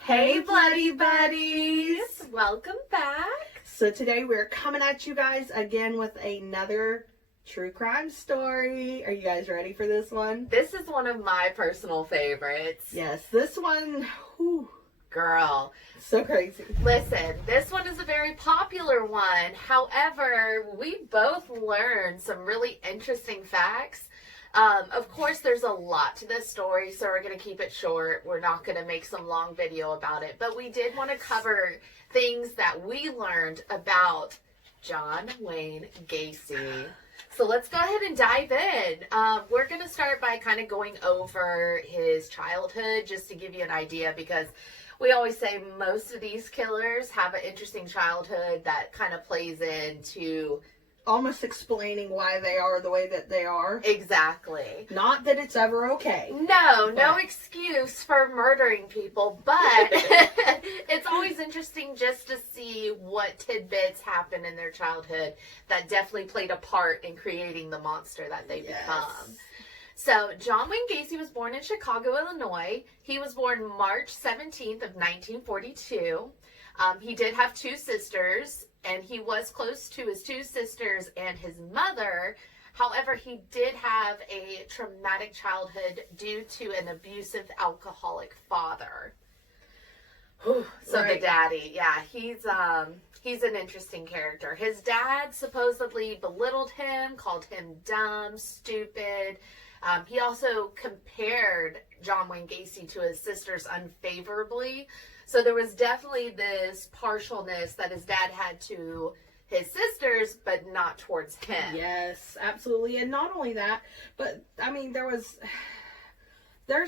Hey Bloody Buddies! Welcome back. So today we're coming at you guys again with another true crime story. Are you guys ready for this one? This is one of my personal favorites. Yes, this one, whew, Girl. so crazy. Listen, this one is a very popular one. However, we both learned some really interesting facts. Of course, there's a lot to this story, so we're going to keep it short. We're not going to make some long video about it. But we did want to cover things that we learned about John Wayne Gacy. So let's go ahead and dive in. We're going to start by kind of going over his childhood, just to give you an idea, because we always say most of these killers have an interesting childhood that kind of plays into Almost explaining why they are the way that they are. Exactly. Not that it's ever okay. No excuse for murdering people, but it's always interesting just to see what tidbits happen in their childhood that definitely played a part in creating the monster that they become. So, John Wayne Gacy was born in Chicago, Illinois. He was born March 17th of 1942. He did have two sisters, and he was close to his two sisters and his mother. However, he did have a traumatic childhood due to an abusive alcoholic father. So right. The daddy, yeah, he's an interesting character. His dad supposedly belittled him, called him dumb, stupid. He also compared John Wayne Gacy to his sisters unfavorably. So there was definitely this partialness that his dad had to his sisters, but not towards him. Yes, absolutely. And not only that, but I mean, there's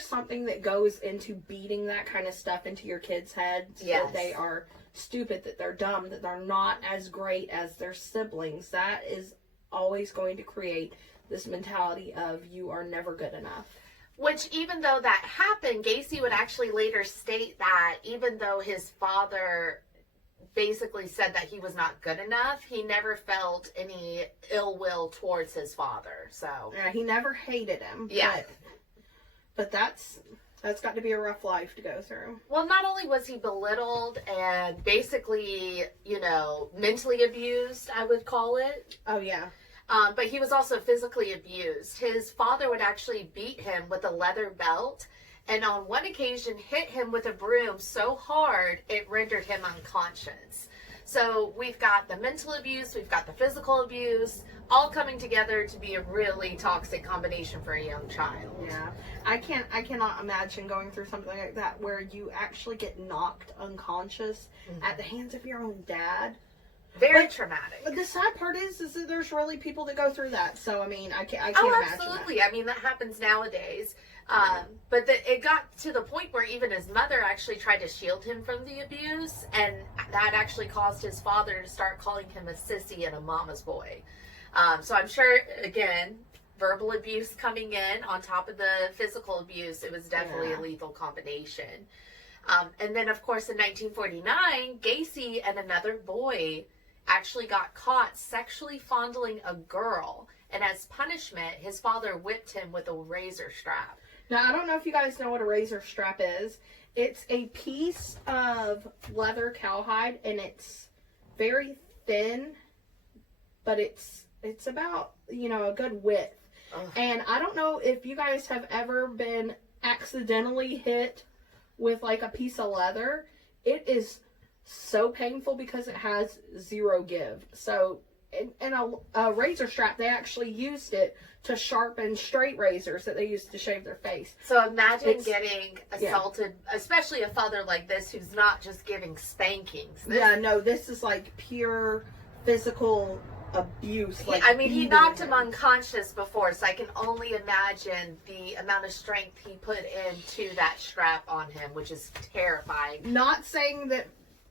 something that goes into beating that kind of stuff into your kids' heads. Yes. That they are stupid, that they're dumb, that they're not as great as their siblings. That is always going to create this mentality of you are never good enough. Which, even though that happened, Gacy would actually later state that even though his father basically said that he was not good enough, he never felt any ill will towards his father. So yeah, he never hated him. Yeah. But that's got to be a rough life to go through. Well, not only was he belittled and basically, mentally abused, I would call it. Oh, yeah. But he was also physically abused. His father would actually beat him with a leather belt, and on one occasion hit him with a broom so hard it rendered him unconscious. So we've got the mental abuse, we've got the physical abuse, all coming together to be a really toxic combination for a young child. Yeah. I cannot imagine going through something like that where you actually get knocked unconscious at the hands of your own dad. Very traumatic. But the sad part is that there's really people that go through that. So, I mean, I can't imagine absolutely. that. I mean, that happens nowadays. But it got to the point where even his mother actually tried to shield him from the abuse. And that actually caused his father to start calling him a sissy and a mama's boy. So I'm sure, again, verbal abuse coming in on top of the physical abuse, it was definitely a lethal combination. And then, of course, in 1949, Gacy and another boy actually got caught sexually fondling a girl, and as punishment his father whipped him with a razor strap. Now, I don't know if you guys know what a razor strap is. It's a piece of leather cowhide, and it's very thin, but it's about a good width. Ugh. And I don't know if you guys have ever been accidentally hit with like a piece of leather. It is so painful because it has zero give. So in a razor strap, they actually used it to sharpen straight razors that they used to shave their face. So imagine getting assaulted, especially a father like this who's not just giving spankings. This is like pure physical abuse. He knocked him unconscious before, so I can only imagine the amount of strength he put into that strap on him, which is terrifying. Not saying that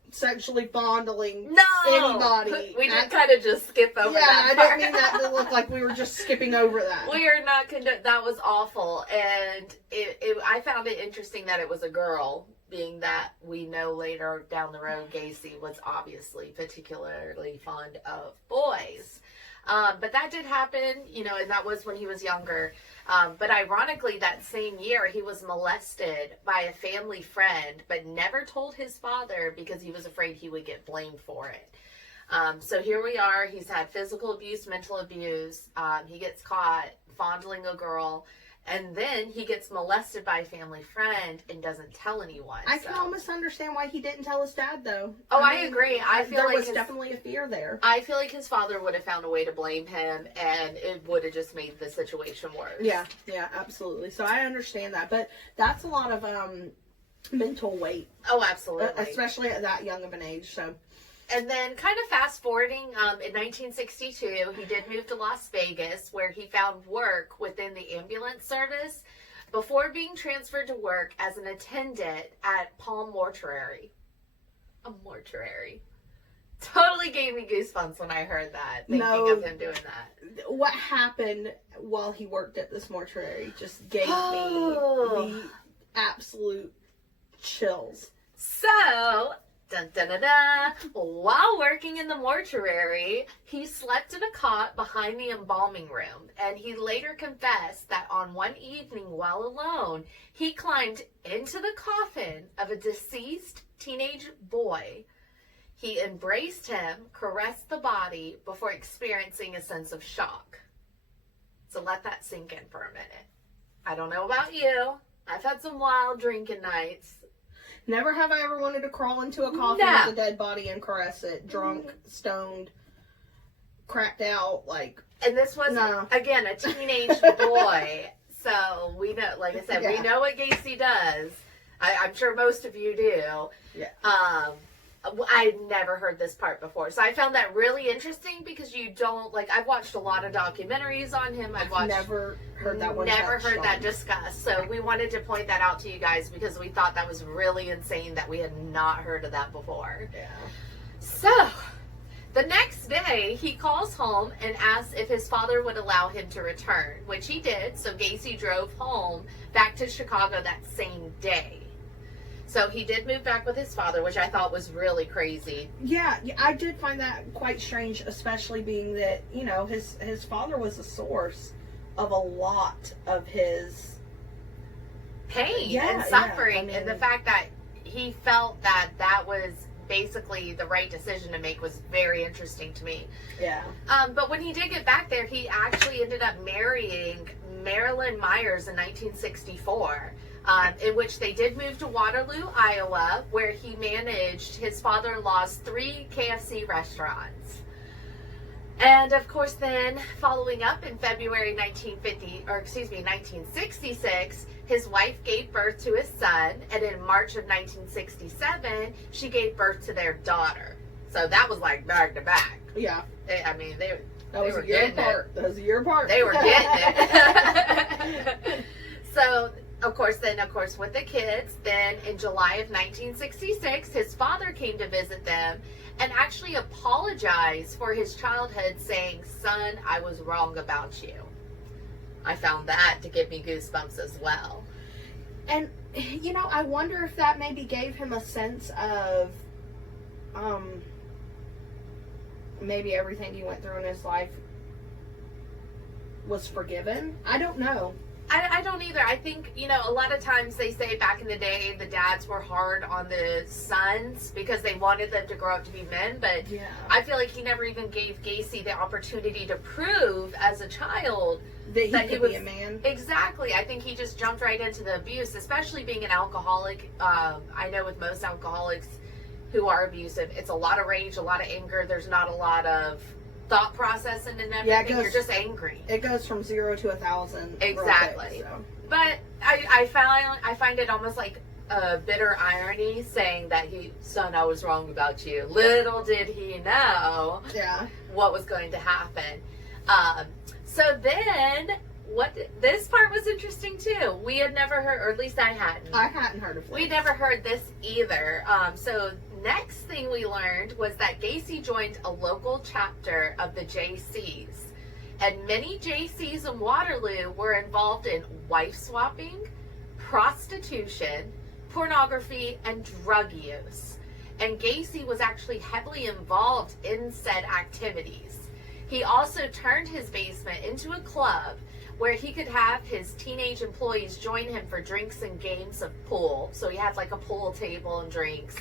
sexually fondling anybody. We did kind of just skip over that part. I didn't mean that to look like we were just skipping over that. We are not that was awful, and I found it interesting that it was a girl, being that we know later down the road Gacy was obviously particularly fond of boys. But that did happen, and that was when he was younger. But ironically, that same year, he was molested by a family friend, but never told his father because he was afraid he would get blamed for it. So here we are. He's had physical abuse, mental abuse. He gets caught fondling a girl. And then he gets molested by a family friend and doesn't tell anyone. I can almost understand why he didn't tell his dad, though. Oh, I agree. I feel there like was definitely a fear there. I feel like his father would have found a way to blame him, and it would have just made the situation worse. Yeah, absolutely. So I understand that, but that's a lot of mental weight. Oh, absolutely. Especially at that young of an age. So. And then kind of fast forwarding, in 1962, he did move to Las Vegas, where he found work within the ambulance service before being transferred to work as an attendant at Palm Mortuary. A mortuary. Totally gave me goosebumps when I heard that, thinking of him doing that. What happened while he worked at this mortuary just gave me the absolute chills. So... Dun, dun, dun, dun. While working in the mortuary, he slept in a cot behind the embalming room, and he later confessed that on one evening while alone, he climbed into the coffin of a deceased teenage boy. He embraced him, caressed the body before experiencing a sense of shock. So let that sink in for a minute. I don't know about you. I've had some wild drinking nights. Never have I ever wanted to crawl into a coffin with a dead body and caress it. Drunk, stoned, cracked out, like... And this was, again, a teenage boy. So, we know, like I said, we know what Gacy does. I'm sure most of you do. Yeah. I'd never heard this part before. So I found that really interesting because you don't, like, I've watched a lot of documentaries on him. I've never heard that one. Never heard that discussed. So we wanted to point that out to you guys because we thought that was really insane that we had not heard of that before. Yeah. So the next day, he calls home and asks if his father would allow him to return, which he did. So Gacy drove home back to Chicago that same day. So he did move back with his father, which I thought was really crazy. Yeah, I did find that quite strange, especially being that, his father was the source of a lot of his pain and suffering. And the fact that he felt that was basically the right decision to make was very interesting to me. Yeah. But when he did get back there, he actually ended up marrying Marilyn Myers in 1964. In which they did move to Waterloo, Iowa, where he managed his father-in-law's 3 KFC restaurants. And of course then, following up in February 1966, his wife gave birth to his son, and in March of 1967, she gave birth to their daughter. So that was like back to back. Yeah. They were getting it. That was a year apart. They were getting it. So... Of course, with the kids, then in July of 1966, his father came to visit them and actually apologized for his childhood, saying, "Son, I was wrong about you." I found that to give me goosebumps as well. And, I wonder if that maybe gave him a sense of, maybe everything he went through in his life was forgiven. I don't know. I don't either. I think, a lot of times they say back in the day the dads were hard on the sons because they wanted them to grow up to be men, but I feel like he never even gave Gacy the opportunity to prove as a child that he was a man. Exactly. I think he just jumped right into the abuse, especially being an alcoholic. I know with most alcoholics who are abusive, it's a lot of rage, a lot of anger. There's not a lot of thought processing and everything. You're just angry. It goes from 0 to 1,000. Exactly. Quick, so. But I find it almost like a bitter irony saying that son, I was wrong about you. Little did he know what was going to happen. So then this part was interesting too. We had never heard, or at least I hadn't. I hadn't heard of this. We never heard this either. So next thing we learned was that Gacy joined a local chapter of the JCs. And many JCs in Waterloo were involved in wife swapping, prostitution, pornography, and drug use. And Gacy was actually heavily involved in said activities. He also turned his basement into a club where he could have his teenage employees join him for drinks and games of pool. So he had like a pool table and drinks.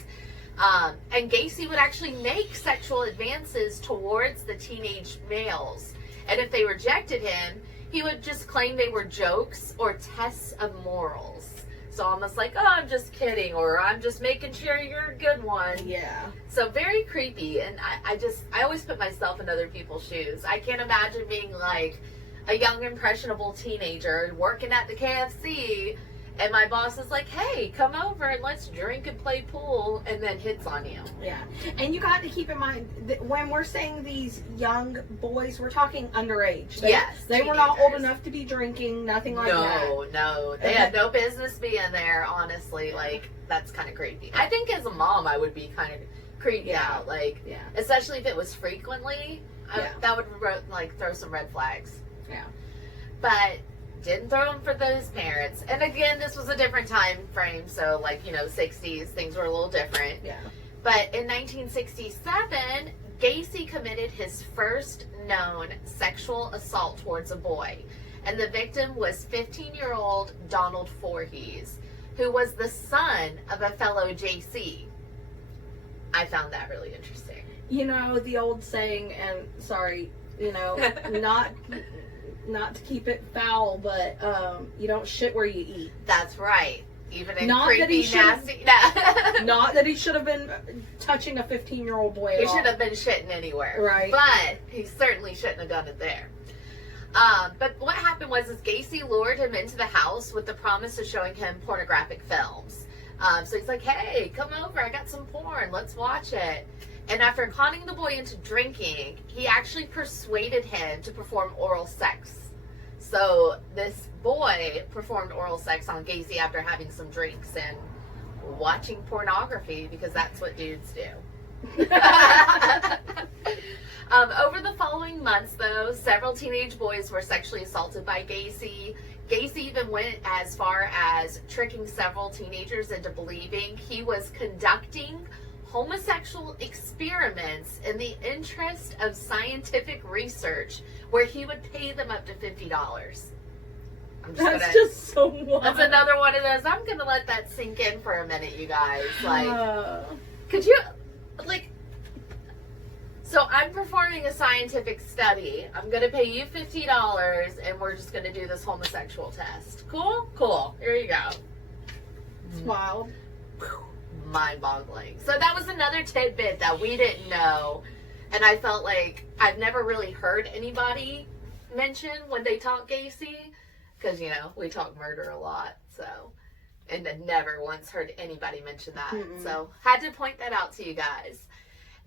And Gacy would actually make sexual advances towards the teenage males. And if they rejected him, he would just claim they were jokes or tests of morals. So almost like, oh, I'm just kidding, or I'm just making sure you're a good one. Yeah. So very creepy. And I always put myself in other people's shoes. I can't imagine being like a young, impressionable teenager working at the KFC, and my boss is like, hey, come over and let's drink and play pool, and then hits on you. Yeah. And you got to keep in mind that when we're saying these young boys, we're talking underage. They were not old enough to be drinking, nothing like that. No. They had no business being there, honestly. Like, that's kind of creepy. I think as a mom, I would be kind of creeped out. Like, especially if it was frequently, that would, like, throw some red flags. Yeah. But didn't throw them for those parents. And again, this was a different time frame. So, like, 60s, things were a little different. Yeah. But in 1967, Gacy committed his first known sexual assault towards a boy. And the victim was 15-year-old Donald Voorhees, who was the son of a fellow JC. I found that really interesting. The old saying, and sorry, not to keep it foul, but you don't shit where you eat. That's right. Even in not creepy, nasty. Not that he should have been touching a 15-year-old boy at He all. should have been shitting anywhere. Right. But he certainly shouldn't have done it there. But what happened was Gacy lured him into the house with the promise of showing him pornographic films. So he's like, hey, come over. I got some porn. Let's watch it. And after conning the boy into drinking, he actually persuaded him to perform oral sex. So this boy performed oral sex on Gacy after having some drinks and watching pornography, because that's what dudes do. Over the following months, though, several teenage boys were sexually assaulted by Gacy. Gacy even went as far as tricking several teenagers into believing he was conducting homosexual experiments in the interest of scientific research, where he would pay them up to $50. That's just so wild. That's another one of those. I'm gonna let that sink in for a minute, you guys. Like, could you, like, so I'm performing a scientific study. I'm gonna pay you $50, and we're just gonna do this homosexual test. Cool. Here you go. It's wild. Mind-boggling. So that was another tidbit that we didn't know, and I felt like I've never really heard anybody mention when they talk Gacy, because we talk murder a lot, so, and I never once heard anybody mention that. So had to point that out to you guys.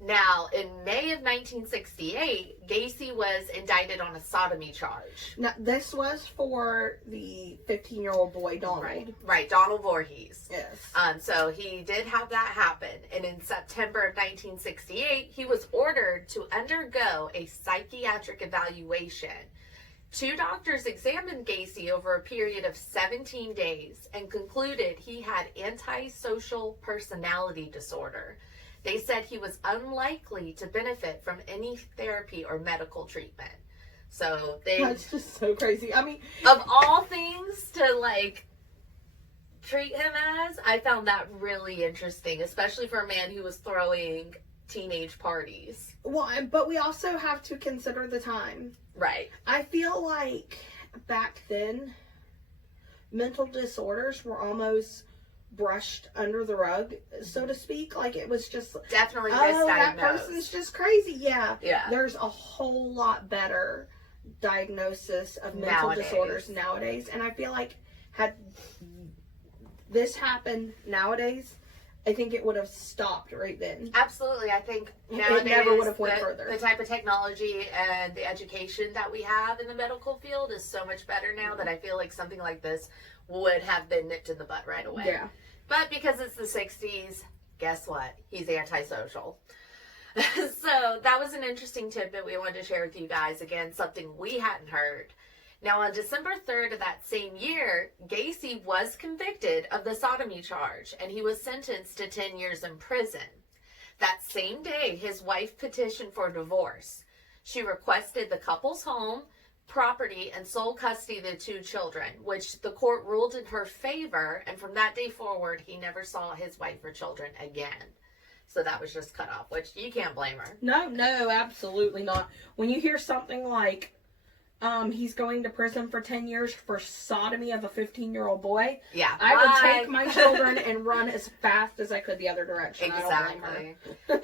Now, in May of 1968, Gacy was indicted on a sodomy charge. Now, this was for the 15-year-old boy, Donald. Right, Donald Voorhees. Yes. So he did have that happen. And in September of 1968, he was ordered to undergo a psychiatric evaluation. 2 doctors examined Gacy over a period of 17 days and concluded he had antisocial personality disorder. They said he was unlikely to benefit from any therapy or medical treatment. So that's just so crazy. I mean, of all things to like treat him as, I found that really interesting, especially for a man who was throwing teenage parties. Well, but we also have to consider the time. Right. I feel like back then, mental disorders were almost brushed under the rug, so to speak. Like, it was just definitely misdiagnosed. That person's just crazy. Yeah. Yeah. There's a whole lot better diagnosis of mental disorders nowadays, and I feel like had this happened nowadays, I think it would have stopped right then. Absolutely. I think nowadays it never would have went further. The type of technology and the education that we have in the medical field is so much better now that I feel like something like this would have been nipped in the butt right away. Yeah. But because it's the 60s, guess what? He's antisocial. So that was an interesting tidbit we wanted to share with you guys. Again, something we hadn't heard. Now, on December 3rd of that same year, Gacy was convicted of the sodomy charge, and he was sentenced to 10 years in prison. That same day, his wife petitioned for divorce. She requested the couple's home, property, and sole custody of the 2 children, which the court ruled in her favor, and from that day forward, he never saw his wife or children again. So that was just cut off, which you can't blame her. No, absolutely not. When you hear something like, he's going to prison for 10 years for sodomy of a 15-year-old boy. Yeah. I would take my children and run as fast as I could the other direction. Exactly.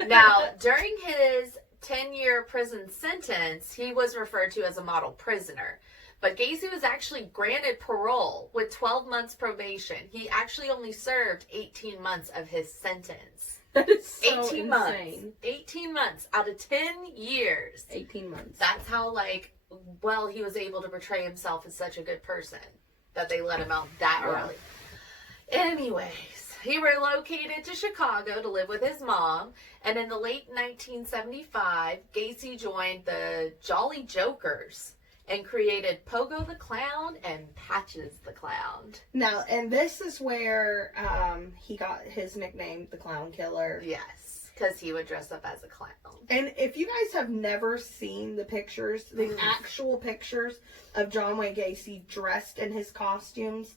Now, during his 10-year prison sentence, he was referred to as a model prisoner. But Gacy was actually granted parole with 12 months probation. He actually only served 18 months of his sentence. That is so 18 insane. months. 18 months out of 10 years. 18 months. That's how, well, he was able to portray himself as such a good person that they let him out that early. Anyways, he relocated to Chicago to live with his mom, and in the late 1975, Gacy joined the Jolly Jokers and created Pogo the Clown and Patches the Clown. Now, and this is where he got his nickname, the Clown Killer. Yes, because he would dress up as a clown. And if you guys have never seen the pictures, the actual pictures of John Wayne Gacy dressed in his costumes,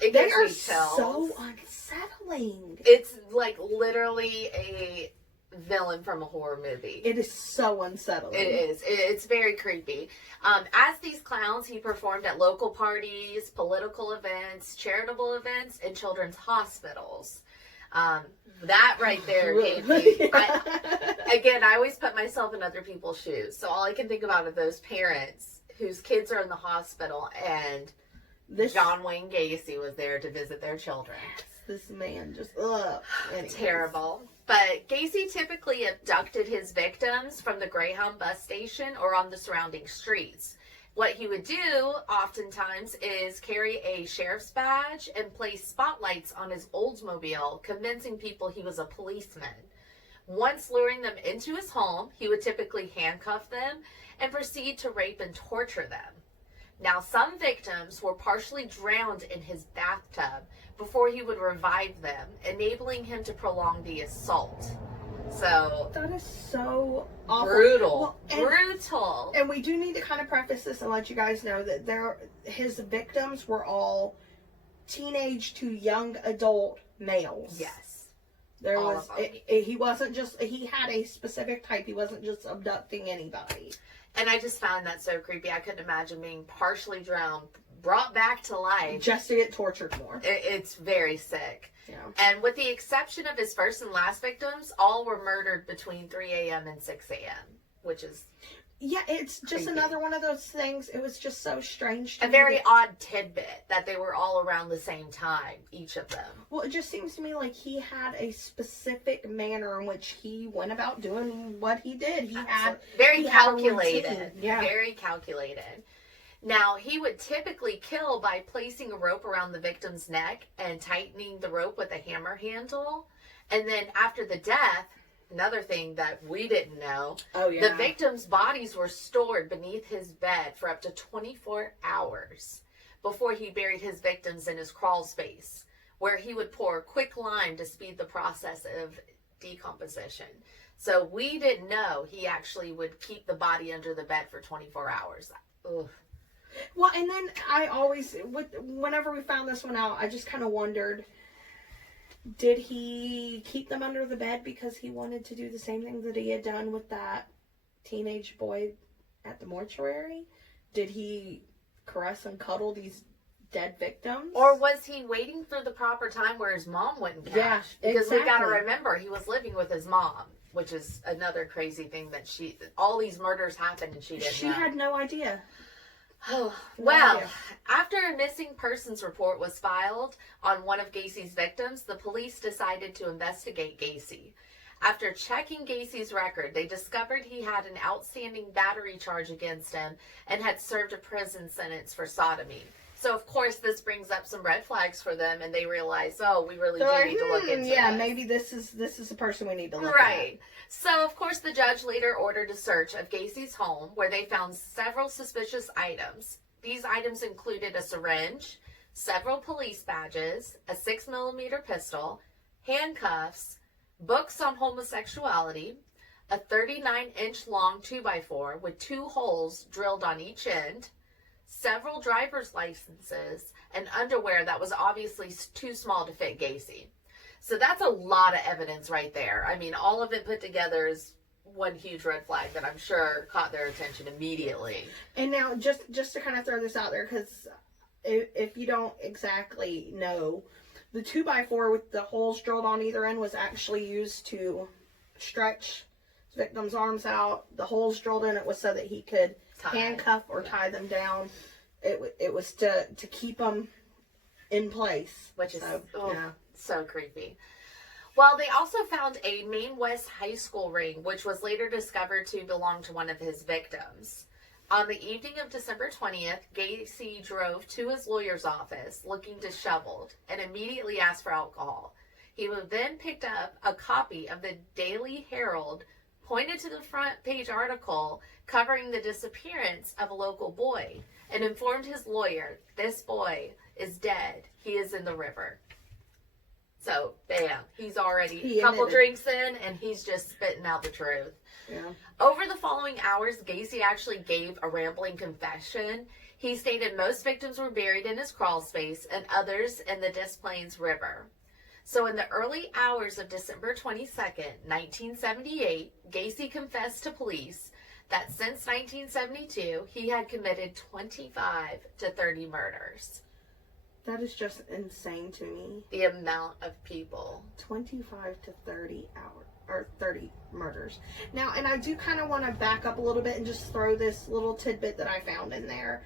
they are so unsettling. It's like literally a villain from a horror movie. It is so unsettling. It is. It's very creepy. As these clowns, he performed at local parties, political events, charitable events, and children's hospitals. That right there gave me... I always put myself in other people's shoes. So all I can think about are those parents whose kids are in the hospital and John Wayne Gacy was there to visit their children. This man just, terrible. But Gacy typically abducted his victims from the Greyhound bus station or on the surrounding streets. What he would do oftentimes is carry a sheriff's badge and place spotlights on his Oldsmobile, convincing people he was a policeman. Once luring them into his home, he would typically handcuff them and proceed to rape and torture them. Now, some victims were partially drowned in his bathtub before he would revive them, enabling him to prolong the assault. So that is so awful. Brutal. Brutal. And we do need to kind of preface this and let you guys know that his victims were all teenage to young adult males. Yes. There was, he wasn't just, he had a specific type. He wasn't just abducting anybody. And I just found that so creepy. I couldn't imagine being partially drowned, brought back to life. Just to get tortured more. It's very sick. Yeah. And with the exception of his first and last victims, all were murdered between 3 a.m. and 6 a.m., which is... Yeah, it's just another one of those things. It was just so strange to me. A very odd tidbit that they were all around the same time, each of them. Well, it just seems to me like he had a specific manner in which he went about doing what he did. He had very calculated. Yeah. Very calculated. Now, he would typically kill by placing a rope around the victim's neck and tightening the rope with a hammer handle. And then after the death, another thing that we didn't know, the victims' bodies were stored beneath his bed for up to 24 hours before he buried his victims in his crawl space, where he would pour quicklime to speed the process of decomposition. So we didn't know he actually would keep the body under the bed for 24 hours. Ugh. Well, and then I always, whenever we found this one out, I just kind of wondered, did he keep them under the bed because he wanted to do the same thing that he had done with that teenage boy at the mortuary? Did he caress and cuddle these dead victims? Or was he waiting for the proper time where his mom wouldn't catch? Yeah, because exactly. we got to remember, he was living with his mom, which is another crazy thing that all these murders happened and she didn't know. She had no idea. Oh, well, after a missing persons report was filed on one of Gacy's victims, the police decided to investigate Gacy. After checking Gacy's record, they discovered he had an outstanding battery charge against him and had served a prison sentence for sodomy. So, of course, this brings up some red flags for them, and they realize, we really do need to look into this. Maybe this is a person we need to look at. So, of course, the judge later ordered a search of Gacy's home where they found several suspicious items. These items included a syringe, several police badges, a 6mm pistol, handcuffs, books on homosexuality, a 39-inch long 2x4 with 2 holes drilled on each end, several driver's licenses, and underwear that was obviously too small to fit Gacy. So that's a lot of evidence right there. I mean, all of it put together is one huge red flag that I'm sure caught their attention immediately. And now, just to kind of throw this out there, because if you don't exactly know, the 2x4 with the holes drilled on either end was actually used to stretch the victim's arms out. The holes drilled in it was so that he could handcuff or tie them down. It was to keep them in place. Which is so creepy. Well, they also found a Maine West High School ring, which was later discovered to belong to one of his victims. On the evening of December 20th, Gacy drove to his lawyer's office looking disheveled and immediately asked for alcohol. He then picked up a copy of the Daily Herald, pointed to the front page article covering the disappearance of a local boy, and informed his lawyer, "This boy is dead. He is in the river." So, bam, he's already a couple drinks in, and he's just spitting out the truth. Yeah. Over the following hours, Gacy actually gave a rambling confession. He stated most victims were buried in his crawl space and others in the Des Plaines River. So in the early hours of December 22nd, 1978, Gacy confessed to police that since 1972, he had committed 25 to 30 murders. That is just insane to me. The amount of people. 25 to 30 hours. Or 30 murders. Now, and I do kind of want to back up a little bit and just throw this little tidbit that I found in there.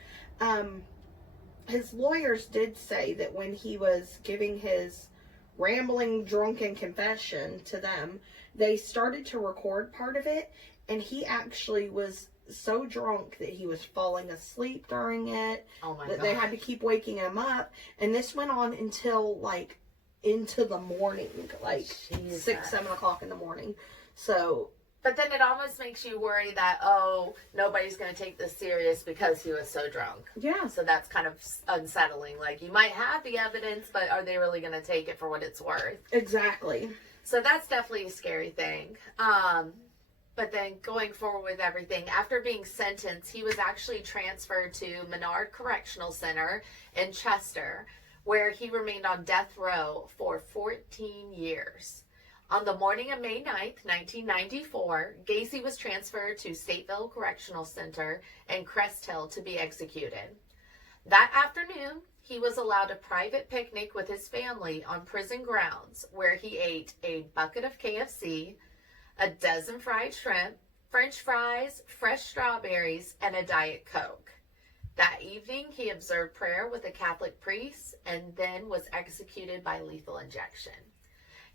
His lawyers did say that when he was giving his rambling, drunken confession to them, they started to record part of it, and he actually was so drunk that he was falling asleep during it. Oh my God. God. They had to keep waking him up, and this went on until like into the morning, like Jesus. 6, 7 o'clock in the morning. So, but then it almost makes you worry that, oh, nobody's going to take this serious because he was so drunk. yeah. So that's kind of unsettling. Like, you might have the evidence, but are they really going to take it for what it's worth? Exactly. So that's definitely a scary thing. But then going forward with everything, after being sentenced, he was actually transferred to Menard Correctional Center in Chester, where he remained on death row for 14 years. On the morning of May 9th, 1994, Gacy was transferred to Stateville Correctional Center in Crest Hill to be executed. That afternoon, he was allowed a private picnic with his family on prison grounds, where he ate a bucket of KFC, a dozen fried shrimp, French fries, fresh strawberries, and a Diet Coke. That evening, he observed prayer with a Catholic priest and then was executed by lethal injection.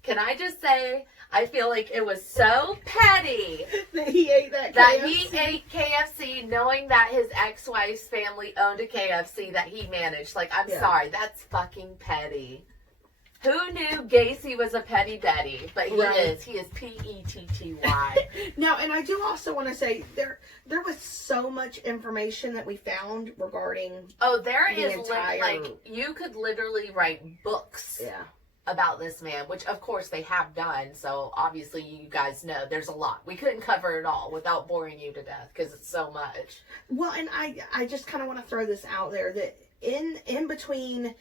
Can I just say, I feel like it was so petty that he ate that KFC. That he ate KFC knowing that his ex-wife's family owned a KFC that he managed. Like, I'm sorry, that's fucking petty. Who knew Gacy was a petty Betty? But he is. He is Petty. Now, and I do also want to say, there was so much information that we found regarding there is, entire... like, you could literally write books about this man, which, of course, they have done. So, obviously, you guys know there's a lot. We couldn't cover it all without boring you to death, because it's so much. Well, and I just kind of want to throw this out there, that in between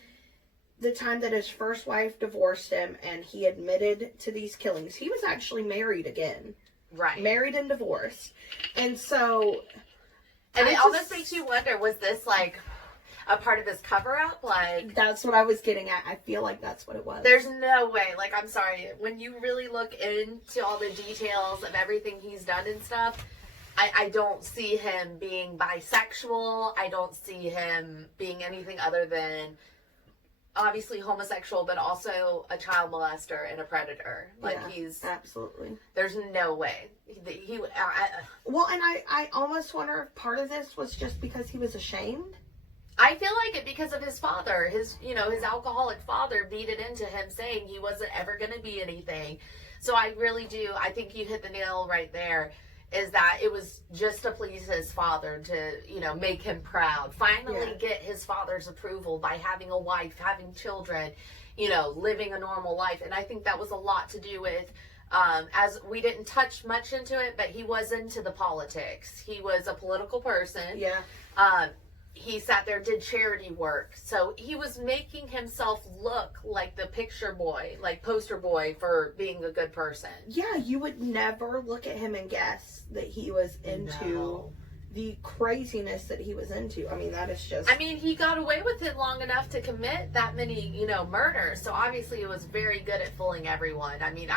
the time that his first wife divorced him and he admitted to these killings, he was actually married again. Right. Married and divorced. And so... And it almost makes you wonder, was this, like, a part of his cover-up? Like, that's what I was getting at. I feel like that's what it was. There's no way. Like, I'm sorry. When you really look into all the details of everything he's done and stuff, I don't see him being bisexual. I don't see him being anything other than... obviously homosexual, but also a child molester and a predator. Like, he's... absolutely. There's no way. Well, and I almost wonder if part of this was just because he was ashamed. I feel like it because of his father. His alcoholic father beat it into him, saying he wasn't ever going to be anything. So I really do. I think you hit the nail right there. Is that it was just to please his father, to, make him proud. Finally get his father's approval by having a wife, having children, living a normal life. And I think that was a lot to do with As we didn't touch much into it, but he was into the politics. He was a political person. Yeah. He sat there, did charity work. So he was making himself look like the picture boy, like poster boy for being a good person. Yeah, you would never look at him and guess that he was into No. the craziness that he was into. I mean, that is just... I mean, he got away with it long enough to commit that many, murders. So obviously he was very good at fooling everyone. I mean,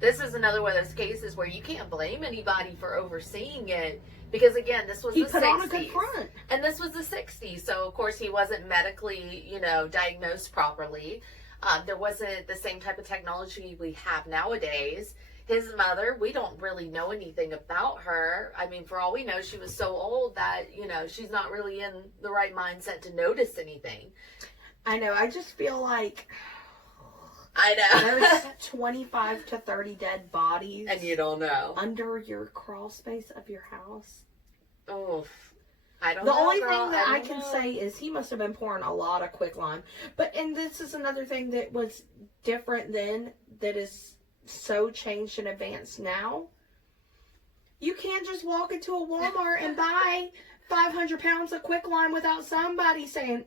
this is another one of those cases where you can't blame anybody for overseeing it. Because again, this was he the put 60s. on a good front. And this was the 60s. So of course he wasn't medically, diagnosed properly. There wasn't the same type of technology we have nowadays. His mother, we don't really know anything about her. I mean, for all we know, she was so old that, she's not really in the right mindset to notice anything. I know. I just feel like I know. there's 25 to 30 dead bodies. And you don't know. Under your crawl space of your house. Oh, I don't The know. only girl. thing that I don't can know. say is he must have been pouring a lot of quicklime. And this is another thing that was different then that is so changed and advanced now. You can't just walk into a Walmart and buy 500 pounds of quicklime without somebody saying,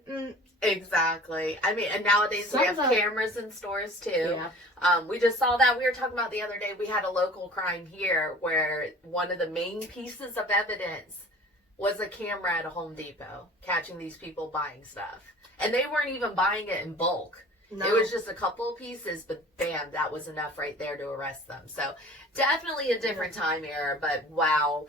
Exactly. I mean, and nowadays we have cameras in stores too. Yeah. We just saw that. We were talking about the other day. We had a local crime here where one of the main pieces of evidence was a camera at a Home Depot catching these people buying stuff. And they weren't even buying it in bulk. No. It was just a couple of pieces, but bam, that was enough right there to arrest them. So definitely a different time era, but wow.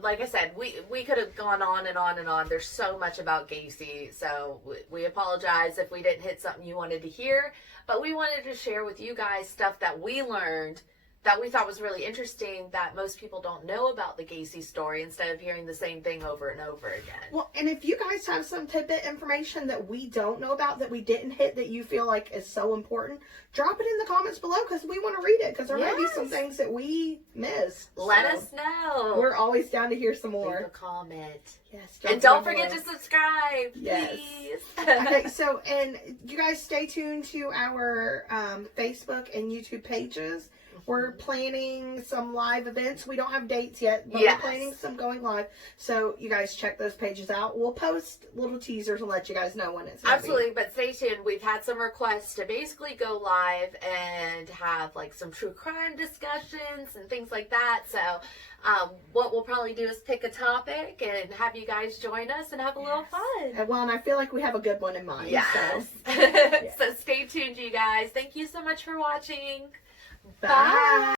Like I said, we could have gone on and on and on. There's so much about Gacy, so we apologize if we didn't hit something you wanted to hear, but we wanted to share with you guys stuff that we learned that we thought was really interesting that most people don't know about the Gacy story instead of hearing the same thing over and over again. Well, and if you guys have some tidbit information that we don't know about, that we didn't hit, that you feel like is so important, drop it in the comments below because we want to read it, because there might be some things that we missed. Let us know. We're always down to hear some Leave more. a comment. Yes. And don't forget to subscribe, Yes. please. Okay, so, and you guys stay tuned to our Facebook and YouTube pages. We're planning some live events. We don't have dates yet, but Yes. we're planning some going live. So you guys check those pages out. We'll post little teasers and let you guys know when it's going to be. Absolutely, but stay tuned. We've had some requests to basically go live and have like some true crime discussions and things like that. So what we'll probably do is pick a topic and have you guys join us and have a little fun. And I feel like we have a good one in mind. Yes. So, So stay tuned, you guys. Thank you so much for watching. bye.